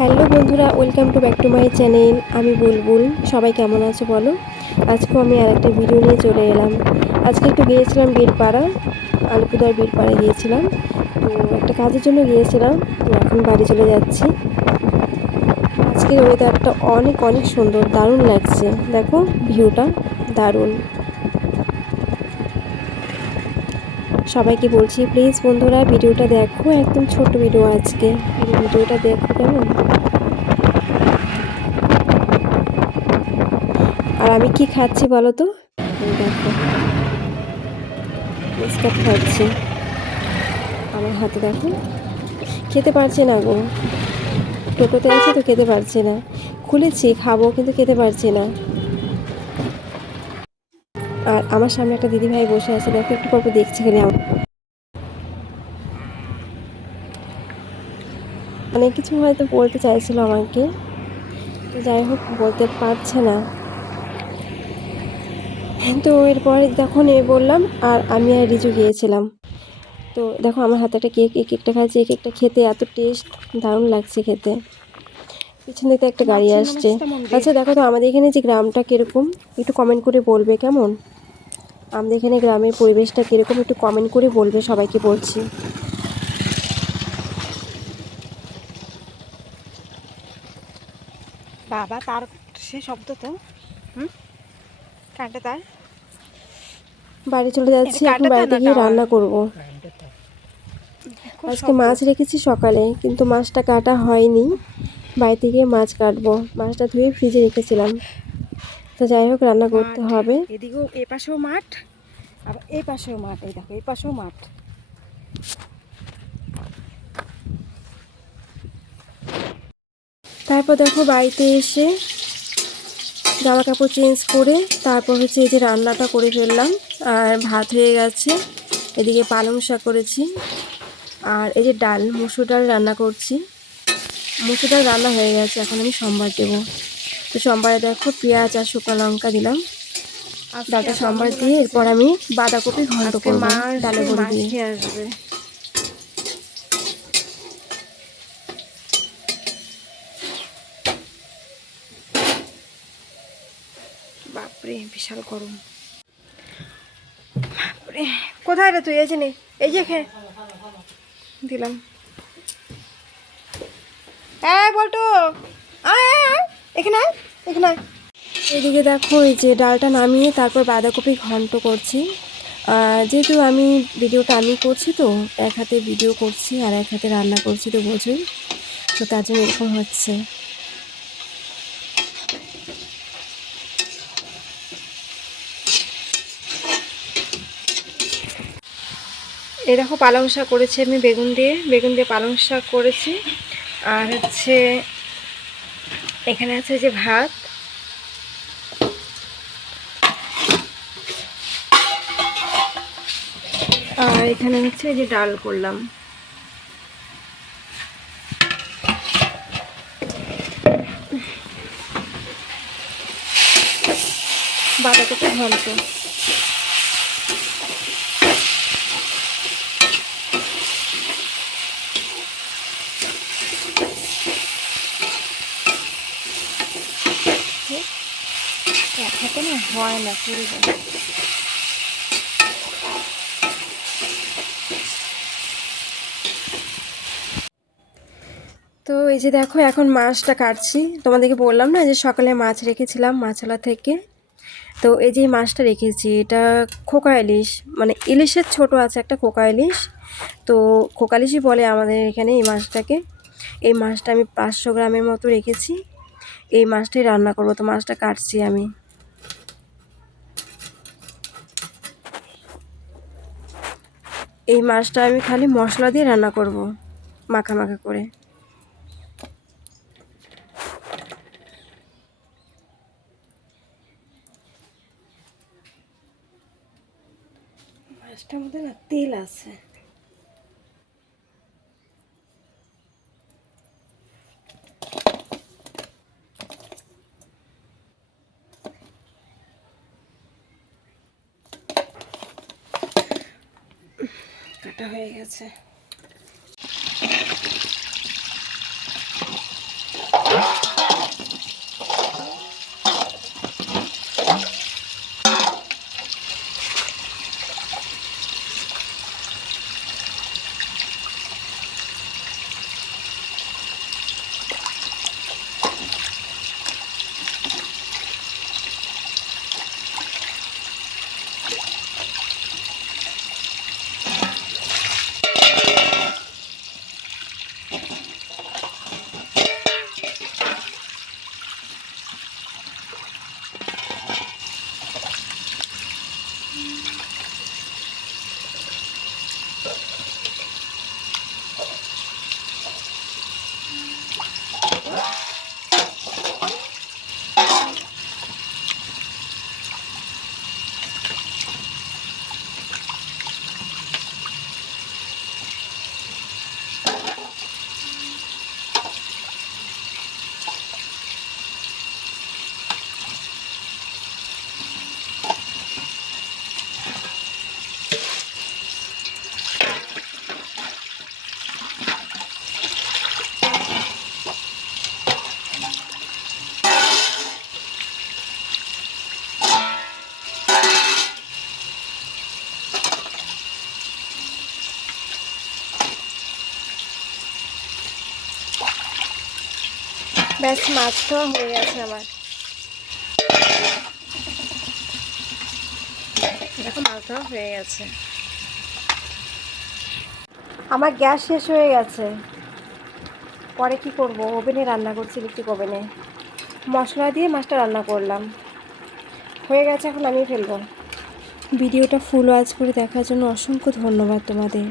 Hello বন্ধুরা, welcome to back to my channel. আমি বুলবুল। সবাই কেমন আছো বলো? আজকেও আমি আর একটা ভিডিও নিয়ে চলে এলাম। আজকে একটু গিয়েছিলাম বীরপাড়া আলিপুরদার বীরপাড়া গিয়েছিলাম। তো একটা কাজের জন্য গিয়েছিলাম, তো এখন বাড়ি চলে যাচ্ছি। আজকের ওয়েদারটা অনেক অনেক সুন্দর, দারুণ লাগছে। দেখো ভিউটা দারুণ। সবাইকে বলছি প্লিজ বন্ধুরা, ভিডিওটা দেখো, একদম ছোট ভিডিও আজকে। ভিডিওটা দেখো কেমন? আর আমি কি খাচ্ছি বলো তো? দেখো। খাচ্ছি। আমার হাতে দেখো। খেতে পারছে না গো। টোটোতে আছে তো খেতে পারছে না। খুলেছি, খাব, কিন্তু খেতে পারছে না। আর আমার সামনে একটা দিদিভাই বসে আছে দেখো একটু পর পর দেখছি আমার। অনেক কিছু হয়তো বলতে চাইছিল আমাকে তো যাই হোক বলতে পারছে না। তো এরপরে তখন এ বললাম আর আমি আর রিজু গিয়েছিলাম। তো দেখো আমার হাতে একটা কেক এই কেকটা খাচ্ছি এই কেকটা খেতে এত টেস্ট দারুণ লাগছে খেতে। পিছন দিকে একটা গাড়ি আসছে। আচ্ছা দেখো তো আমাদের এখানে যে গ্রামটা কীরকম একটু কমেন্ট করে বলবে কেমন? আমাদের এখানে গ্রামের পরিবেশটা কীরকম একটু কমেন্ট করে বলবে সবাইকে বলছি। বাবা তার সে শব্দ তো। হুম? কারেন্টে তার? বাড়ি চলে যাচ্ছি এখন বাড়িতে গিয়ে রান্না করব। আজকে মাছ রেখেছি সকালে কিন্তু মাছটা কাটা হয়নি। বাড়িতে গিয়ে মাছ কাটবো। মাছটা ধুয়ে ফ্রিজে রেখেছিলাম। তো যাই হোক রান্না করতে হবে। এদিকেও এ পাশেও মাঠ আবার এই পাশেও মাঠ এই দেখো এই পাশেও মাঠ। তারপর দেখো বাড়িতে এসে জামা কাপড় চেঞ্জ করে তারপর হচ্ছে এই যে রান্নাটা করে ফেললাম। আর ভাত হয়ে গেছে এদিকে পালং শাক করেছি আর এই যে ডাল মুসুর ডাল রান্না করছি। মুসুর ডাল রান্না হয়ে গেছে এখন আমি সোমবার দেবো। তো সোমবারে দেখো পেঁয়াজ আর শুকনো লঙ্কা দিলাম। ডালটা সোমবার দিয়ে এরপর আমি বাঁধাকপি ঘন্ট করব ডালে মাছ দিয়ে। আসবে। বাপরে বিশাল গরম। বাপরে কোথায় রে তুই? যে নে এই যে খে দিলাম। আয় আয়, আয়। এখানে আয়, এখানে আয়। এদিকে দেখো এই যে ডালটা নামিয়ে তারপর বাঁধাকপি ঘন্ট করছি। যেহেতু আমি ভিডিওটা আমি করছি তো এক হাতে ভিডিও করছি আর এক হাতে রান্না করছি তো বোঝোই। তো তার জন্য এরকম হচ্ছে। এই দেখো পালং শাক করেছি আমি বেগুন দিয়ে। বেগুন দিয়ে পালং শাক করেছি। আর হচ্ছে এখানে আছে যে ভাত। আর এখানে হচ্ছে যে ডাল করলাম। বাঁধাকপি ঘন্ট। এক হাতে না হয় না পুরো তো এই যে দেখো, এখন মাছটা কাটছি। তোমাদেরকে বললাম না যে সকালে মাছ রেখেছিলাম মাছলা থেকে। তো এই যে মাছটা রেখেছি, এটা খোকা ইলিশ। মানে ইলিশের ছোট আছে একটা খোকা ইলিশ। তো খোকা ইলিশই বলে আমাদের এখানে এই মাছটাকে। এই মাছটা আমি পাঁচশো গ্রামের মতো রেখেছি। এই মাছটাই রান্না করব। তো মাছটা কাটছি আমি। এই মাছটা আমি খালি মশলা দিয়ে রান্না করব, মাখা মাখা করে। মাছটার মধ্যে না তেল আছে। কাটা হয়ে গেছে। ব্যাস, মাছ তো হয়ে গেছে আমার। দেখো, মাছ দেওয়া হয়ে গেছে। আমার গ্যাস শেষ হয়ে গেছে। পরে কি করব? ওভেনে রান্না করছি ইলেকট্রিক ওভেনে। মশলা দিয়ে মাছটা রান্না করলাম। হয়ে গেছে, এখন আমি ফেলব। ভিডিওটা ফুল ওয়াচ করে দেখার জন্য অসংখ্য ধন্যবাদ তোমাদের।